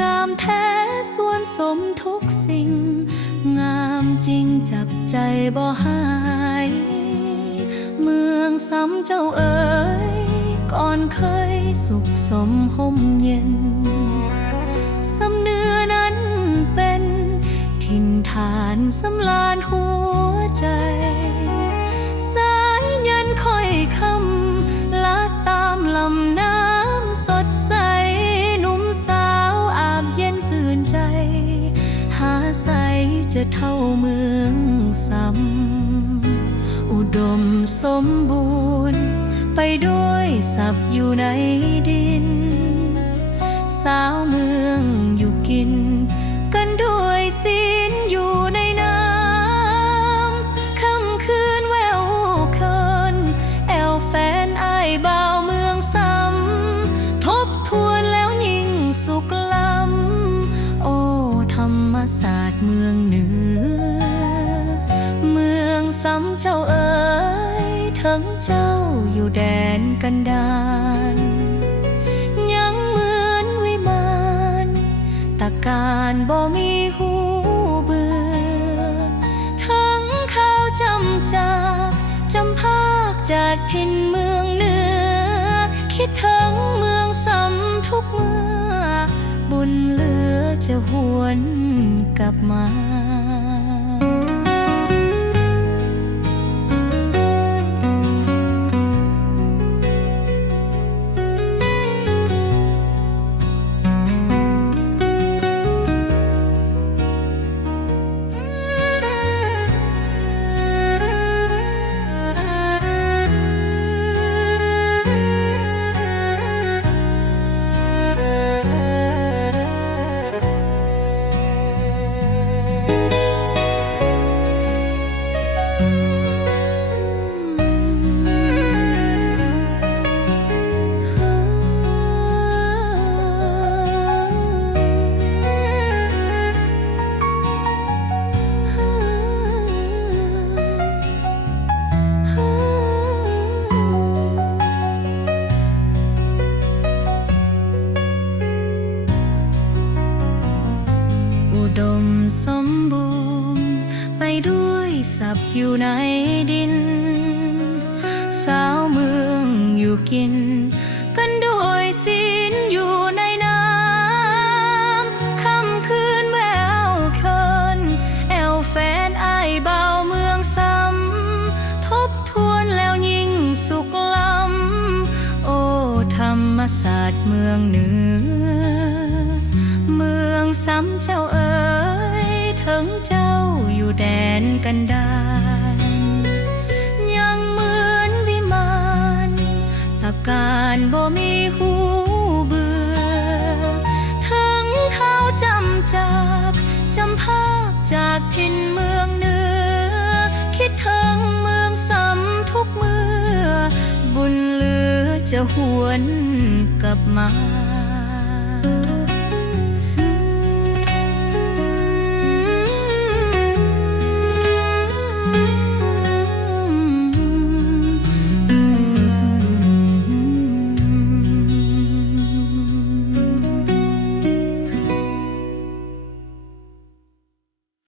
งามแท้ส่วนสมทุกสิ่ง งามจริงจับใจบ่หาย เมืองซ้ำเจ้าเอ๋ยก่อนเคยสุขสมห่มเย็นสำเนื้อนั้นเป็นถิ่นฐานสำลานหัวใจสายยันค่อยคำลาดตามลำน้ำ เท่าเมืองซ้ำอุดมสมบูรณ์ ไปด้วยสับอยู่ในดิน สาวเมืองอยู่กิน กันด้วยศีลอยู่ใน ศาสตร์เมืองเหนือ เมืองซ้ำเจ้าเอ๋ยถึงเจ้าอยู่แดนกันดานยังเหมือนวิมานตะการบ่มีหูเบื่อ ทั้งข้าวจำจากจำภาคจากถิ่นเมือง กลับมา สมบูรณ์ ไปด้วยสับอยู่ในดิน สาวเมืองอยู่กิน กันด้วยศีลอยู่ในน้ำค่ำคืนแววเคิน แอวแฟนอายเบาเมืองซ้ำ ทบทวนแล้วยิ่งสุขล้ำ โอ้ ธรรมศาสตร์เมืองเหนือ เมืองซ้ำเจ้าเอ๋ย ถึงเจ้าอยู่แดนกันดานยังเหมือนวิมานตะการบ่มีหูเบื่อ ถึงเขาจำจากจำภาคจากถิ่นเมืองเหนือ คิดถึงเมืองซ้ำทุกเมื่อ บุญเหลือจะหวนกลับมา